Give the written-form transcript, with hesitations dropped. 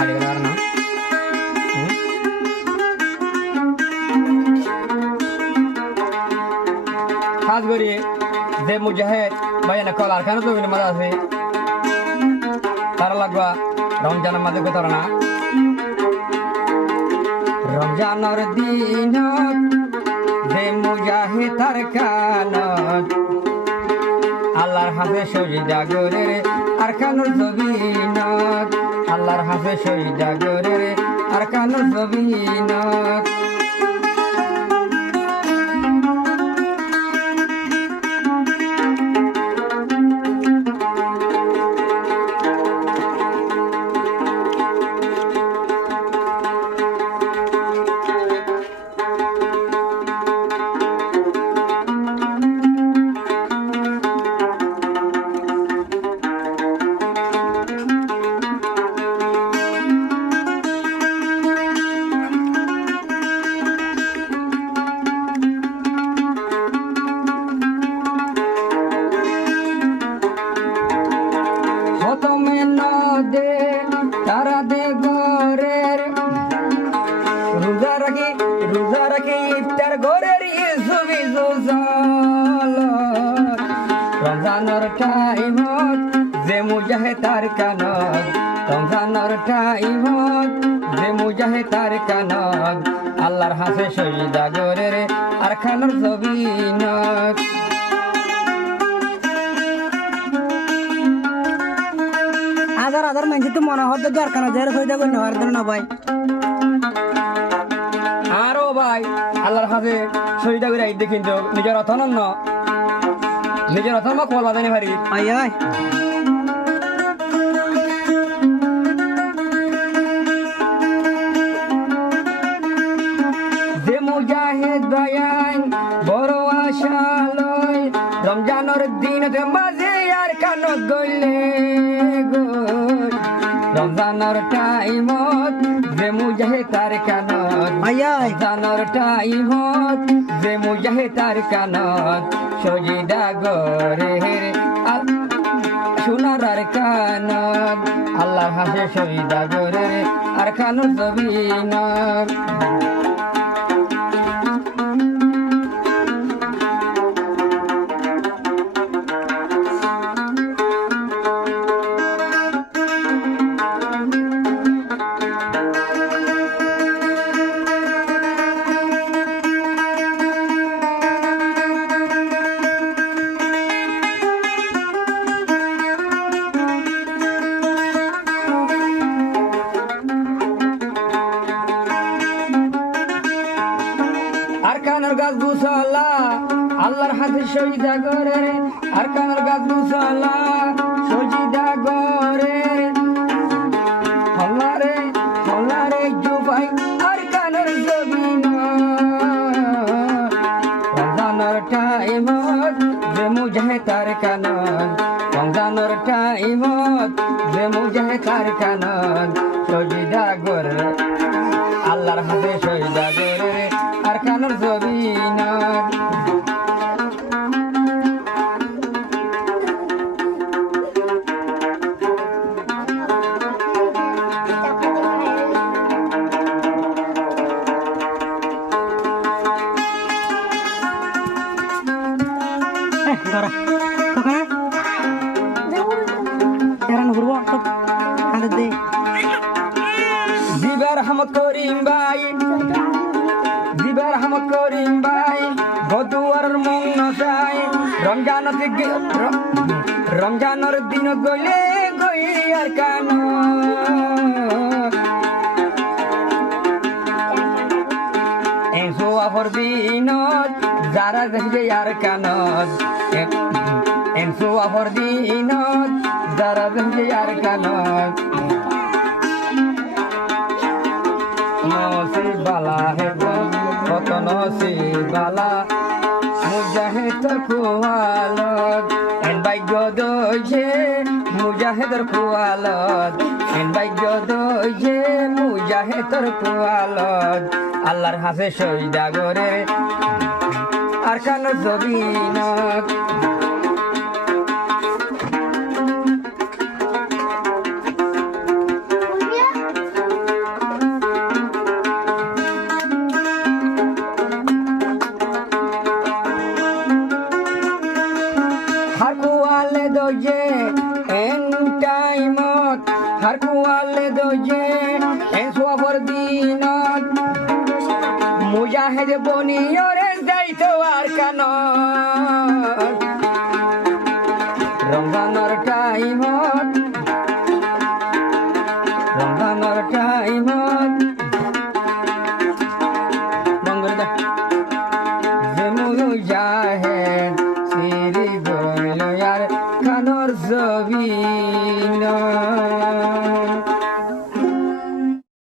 হাড়িগার না খাস করি যে মুজাহিদ বাইনা কলার খানে তো মাঝে আছে তারা লাগবা রমজানের মাঝে কোথাও না রমজানের দিন যে মুজাহিদ তার কানত আল্লাহর হাতে শহীদা করে আর কানুর জবিনত আল্লাহর হাতে শহীদা করে আর কানুর জবিনত তারা দে ঘরের রোজা রাখি ইফতার ঘরের ছবি রমজানের টাইমত যে মুজাহে তার কানত রমজানের টাইমত যে মুজাহে তার কানত আল্লাহর হাসে শহীদা ঘরের আর খানোর ছবি হাজার হাজার মানুষ তো মনে হতে দরকার না যারা সইদা করে নেওয়ার জন্য ভাই আরো ভাই আল্লাহর হাতে শহীদা করে আইতে কিন্তু নিজের অথনন্য নিজের অথন কল বাজানি ভারি আয় আয় যে মুজাহিদ বায়ান বড় আশা লয় রমজানের দিনতে মাঝে আর কানত গইলে রমজানের টাইমত যে মুজাহিদ তার কানত আয় আয় রমজানের টাইমত যে মুজাহিদ তার কানত সজিদা গরে সোনার আর কানত আল্লাহর হাসে সজিদা গরে আর কানত জবিনত আরকানের গাছ বুসালা আল্লাহর হাতে সজিদা করে আরকানের গাছ বুসালা সজিদা করে হল্লারে জুবাই আরকানের জবিন রমজানের টাইমত যে মুজাহে তার কানত রমজানের টাইমত যে মুজাহে তার কানত সজিদা করে আল্লাহর হাতে সজিদা করে আর কানুর জবিনত গরা কখনা এরান ঘুরবো হাতে দে দিবার রহমত করিম ভাই দিবার রহমত করিম ভাই বদুয়ার মন নসাই রমজানের দিন গইলে গই আর কান এসো আফর দিনত যারা দেখবে আর কানত এসো আফর দিনত যারা দেখবে আর কানত নসিবালা হে কত নসিবালা মুজাহিদর কুয়ালত এন ভাগ্য দইছে মুজাহিদর কুয়ালত এন ভাগ্য দইছে মুজাহিদর কুয়ালত আল্লাহর হাতে সইদা করে আর কান জবিনত har kuale doje en taimot har kuale doje en suafor dinot মুজাহিদ বনি ওরে যাইতো আর কানত